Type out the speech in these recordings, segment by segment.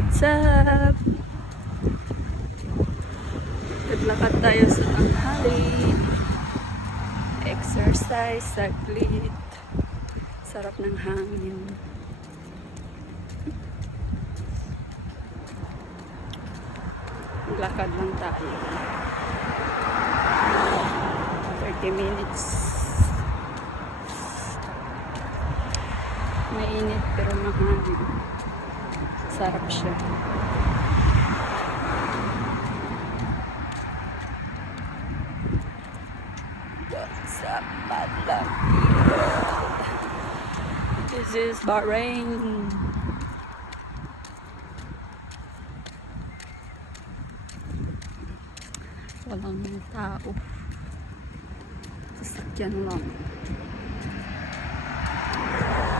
What's up? Naglakad tayo sa tanghali. Exercise, saglit. Sarap ng hangin. Naglakad lang tayo. 30 minutes. Mainit pero mahangin. Sarap siya. People? This is Bahrain. Walang tao. Sasakyan lang.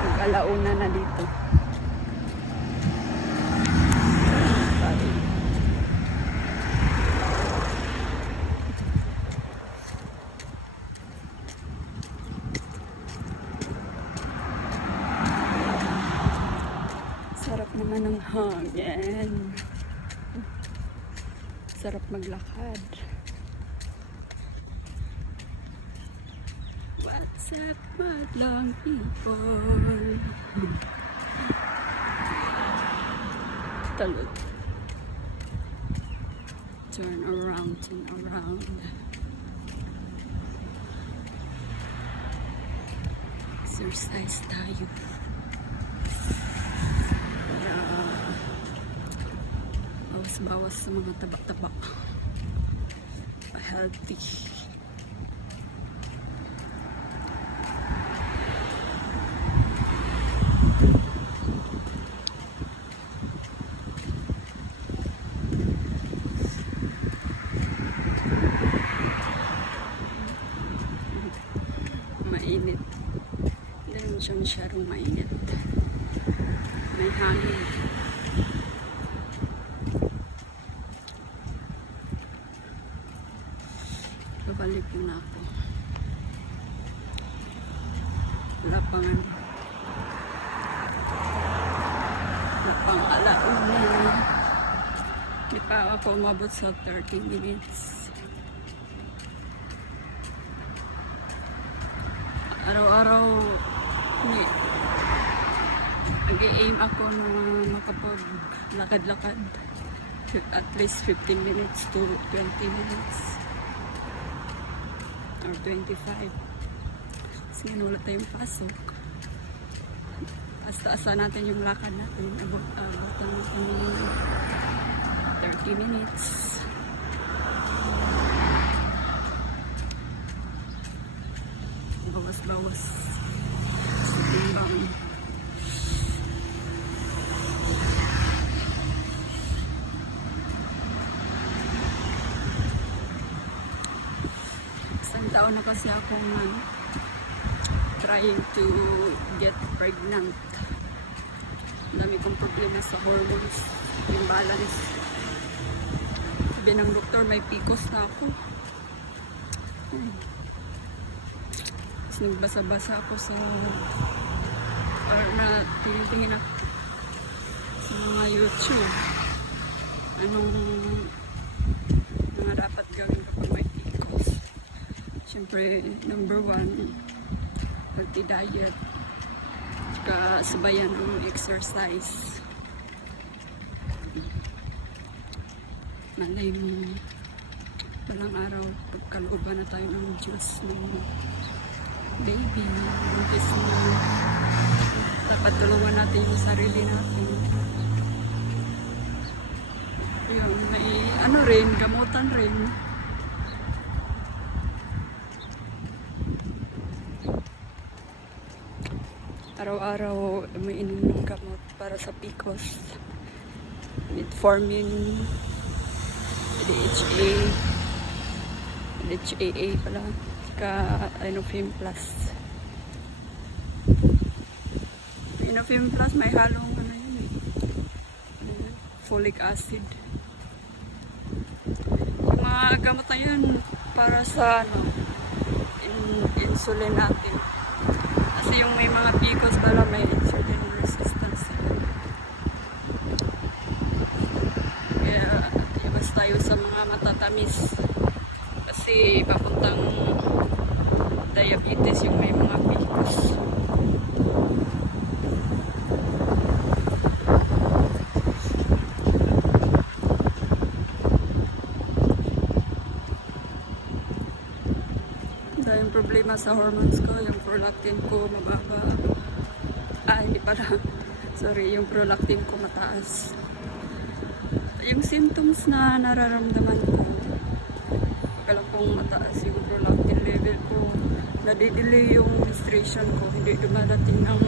Mag-alauna na dito. Sorry. Sarap naman ng hangin. Sarap maglakad. What's up, madlang people? Talot. Turn around, turn around. Exercise tayo. Para bawas-bawas sa mga taba-taba. Healthy. mainit. Hindi naman siya masyadong mainit. May hangin. Babalik ko na ako. Wala pang ano. Wala pang alauna. Ako umabot sa 30 minutes. araw-araw nag-aim ako na makapag-lakad-lakad. At least 15 minutes to 20 minutes. Or 25 kasi wala tayong pasok. Taas-taasan natin yung lakad natin. Abot natin yung 30 minutes bawas-bawas sa timbang. Isang taon na kasi akong um, trying to get pregnant. Dami kong problema sa hormones, imbalance. Sabi ng doktor, may PCOS na ako. Hmm nagbasa-basa ako sa or na tinitingin ako sa mga YouTube. Anong mga dapat gawin kapag may PCOS syempre number one pagti-diet tsaka sabayan ng exercise malay mo walang araw pagkalooban na tayo ng Diyos ng baby, buntis mo. Dapat tulungan natin yung sarili natin. Yun, may ano rin, gamutan rin. Araw-araw may ininom gamot para sa PCOS. Metformin, DHA, DHAA pala ka Inofim Plus. Inofim Plus may halong ano yun eh. Folic acid. Yung mga gamot na yun para sa ano, in, insulin natin. Kasi yung may mga PCOS pala may insulin resistance. Tayo sa mga matatamis. Kasi papuntang diabetes yung may mga PCOS. Dahil problema sa hormones ko, yung prolactin ko mababa. Ah, hindi pala. Sorry, yung prolactin ko mataas. Yung symptoms na nararamdaman ko, akala kong mataas yung prolactin level ko. Nadidelay yung menstruation ko, hindi dumadating ng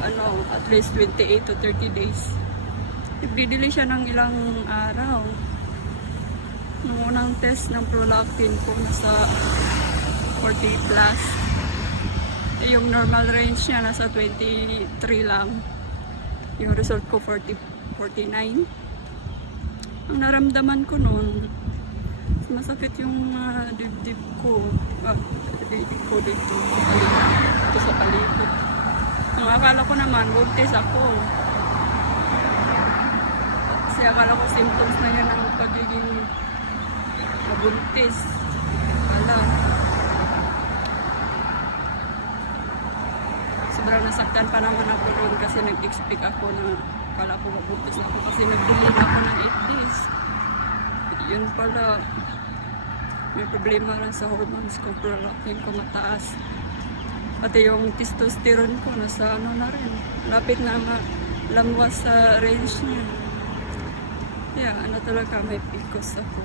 ano, at least 28 to 30 days. Nagdidelay siya ng ilang araw. Nung unang test ng prolactin ko, nasa 40 plus. Eh, Yung normal range niya, nasa 23 lang. Yung result ko, 40, 49. Ang naramdaman ko noon, masakit yung ah, dibdib ko. Ah, dibdib ko dito. Dito sa palikot. Ang akala ko naman, buntis ako. Kasi akala ko symptoms na yan ng pagiging mabuntis. Wala. Sobrang nasaktan pa naman ako noon kasi nag-expect ako na kala ko mabuntis ako kasi nag-delay na ako ng 8 days. Yun pala, may problema rin sa hormones ko, prolactin ko mataas. Pati yung testosterone ko, nasa ano na rin. Lapit na ma- lamwas sa range niya. Yeah, ano talaga, may PCOS ako.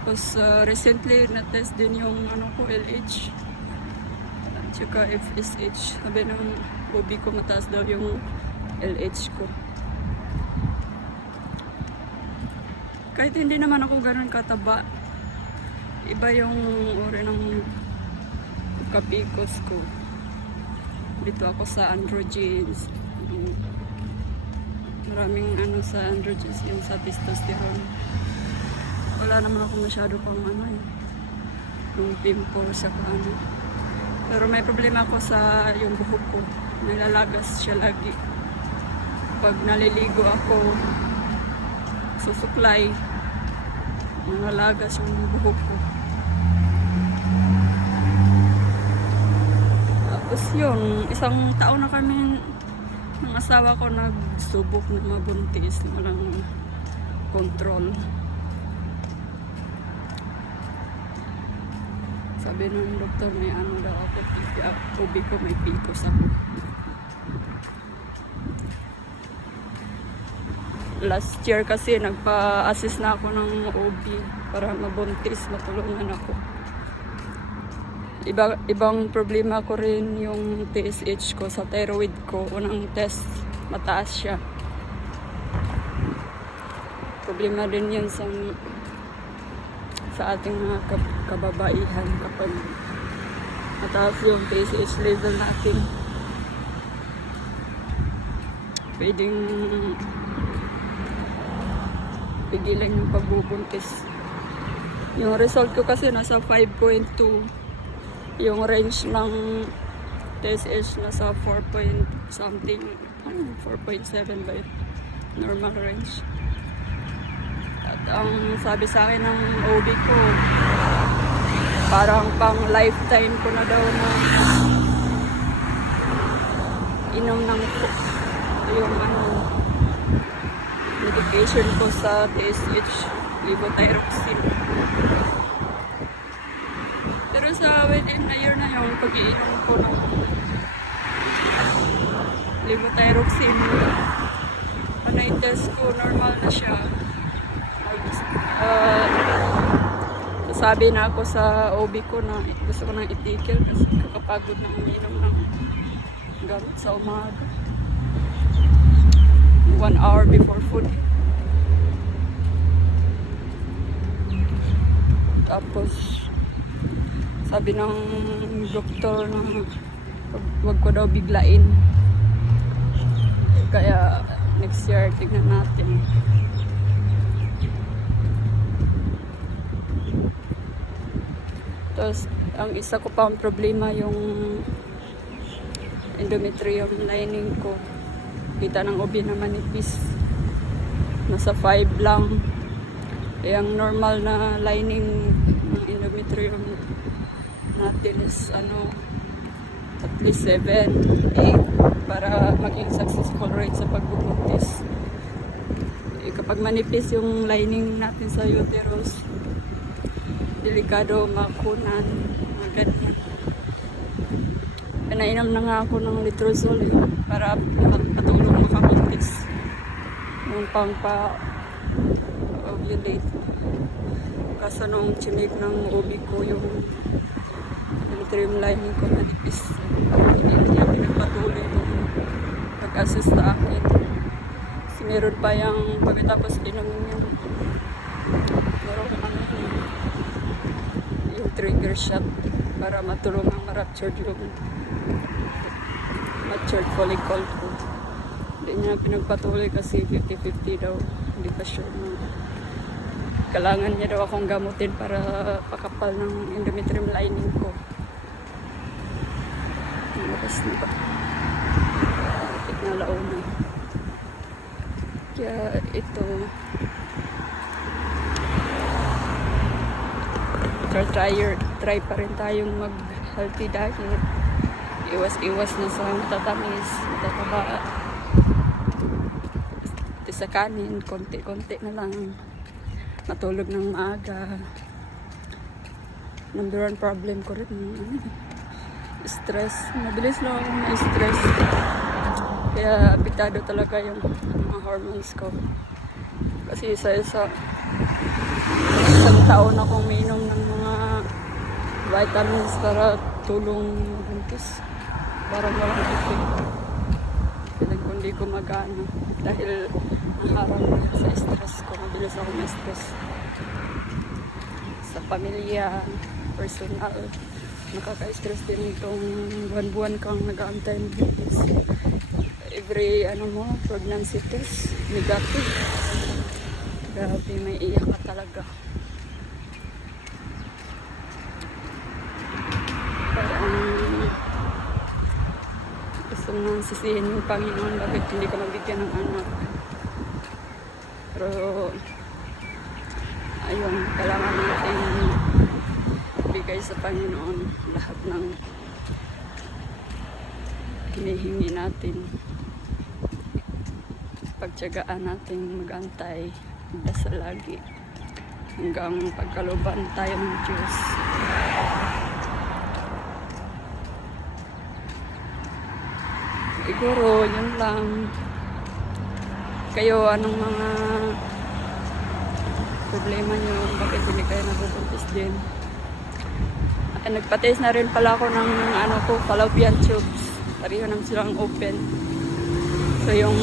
Tapos uh, recently na-test din yung ano ko, LH. At saka FSH. Sabi ng OB ko mataas daw yung LH ko. Kahit hindi naman ako ganun kataba, iba yung uri ng kapikos ko. Dito ako sa androgens. Maraming ano sa androgens, yung sa testosterone wala naman ako masyado pang ano eh. Yung pimple sa ano. Pero may problema ako sa yung buhok ko. Nilalagas siya lagi. Pag naliligo ako, susuklay, nalalagas yung buhok ko. Tapos yun, isang taon na kami ng asawa ko nagsubok na mabuntis, walang control. Sabi ng doktor, may ano daw ako, ubi ko, may picos ako. Last year kasi nagpa-assist na ako ng OB para mabuntis, matulungan ako. Iba, ibang problema ko rin yung TSH ko sa thyroid ko. Unang test, mataas siya. Problema din yun sa sa ating mga kab- kababaihan kapag mataas yung TSH level natin. Pwedeng pigilan yung pagbubuntis. Yung result ko kasi nasa 5.2. Yung range ng TSH nasa 4 point something. Ano, 4.7 ba yun? Normal range. Ang sabi sa akin ng OB ko, parang pang lifetime ko na daw na inom ng yung ano medication ko sa TSH levothyroxine. Pero sa within a year na yung pag-iinom ko ng levothyroxine, ano yung test ko, normal na siya. Uh, sabi na ako sa OB ko na gusto ko nang itigil kasi kakapagod na uminom ng gamot sa umaga. One hour before food. Tapos, sabi ng doktor na wag, ko daw biglain. Kaya next year, tignan natin. Tapos, ang isa ko pang problema yung endometrium lining ko. Kita ng OB na manipis. nasa 5 lang. Eh, ang normal na lining ng endometrium natin is ano, at least 7, 8 para maging successful rate sa pagbubuntis. Eh, kapag manipis yung lining natin sa uterus, delikado makunan, mga ganyan. Pinainom na nga ako ng litrozole eh, para matulong makabuntis. Yung pang pa ovulate. Kaso nung chinig ng ubi ko yung endometrium lining ko manipis. Hindi na niya pinagpatuloy nung nag-assist sa akin. Kasi meron pa yung pagkatapos inumin yung meron ano yun, yung trigger shot para matulungan ma-rupture yung matured follicle ko. Hindi niya pinagpatuloy kasi 50-50 daw. Hindi pa sure na kailangan niya daw akong gamutin para pakapal ng endometrium lining ko. Ang oras na ba? Kapit na launa. Kaya ito, try, try, try pa rin tayong mag healthy diet. Iwas-iwas na sa matatamis, matataba. Sa kanin, konti-konti na lang. Matulog ng maaga. Number one problem ko rin, ano, stress. Mabilis lang ako na-stress. Kaya apektado talaga yung mga hormones ko. Kasi isa-isa, isang taon akong minom ng vitamins para tulong mabuntis. Parang walang effect. Ko hindi ko magana. Dahil naharang sa stress ko. Mabilis ako ma-stress. Sa pamilya, personal. Nakaka-stress din itong buwan-buwan kang nag-aantay ng buntis. Every ano mo, pregnancy test, negative. Grabe, may iyak ka talaga. Parang gusto mo nang sisihin yung Panginoon bakit hindi ka mabigyan ng anak. Pero ayun, kailangan natin bigay sa Panginoon lahat ng hinihingi natin. Pagtyagaan natin magantay, dasal lagi hanggang pagkaluban tayo ng Diyos. Siguro, yun lang. Kayo, anong mga problema nyo? Bakit hindi kayo nabubuntis din? At nagpa-test na rin pala ako ng ano ko, fallopian tubes. Pareho nang silang open. So, yung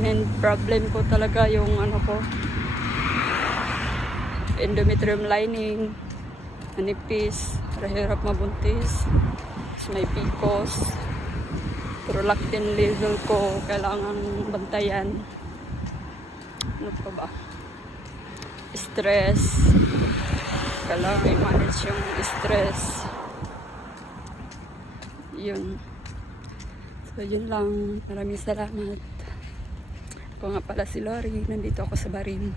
main problem ko talaga yung ano ko, endometrium lining, manipis, hirap mabuntis, may PCOS, prolactin level ko, kailangan bantayan. Ano pa ba? Stress. Kailangan i-manage yung stress. Yun. So, yun lang. Maraming salamat. Ako nga pala si Lori. Nandito ako sa Barim.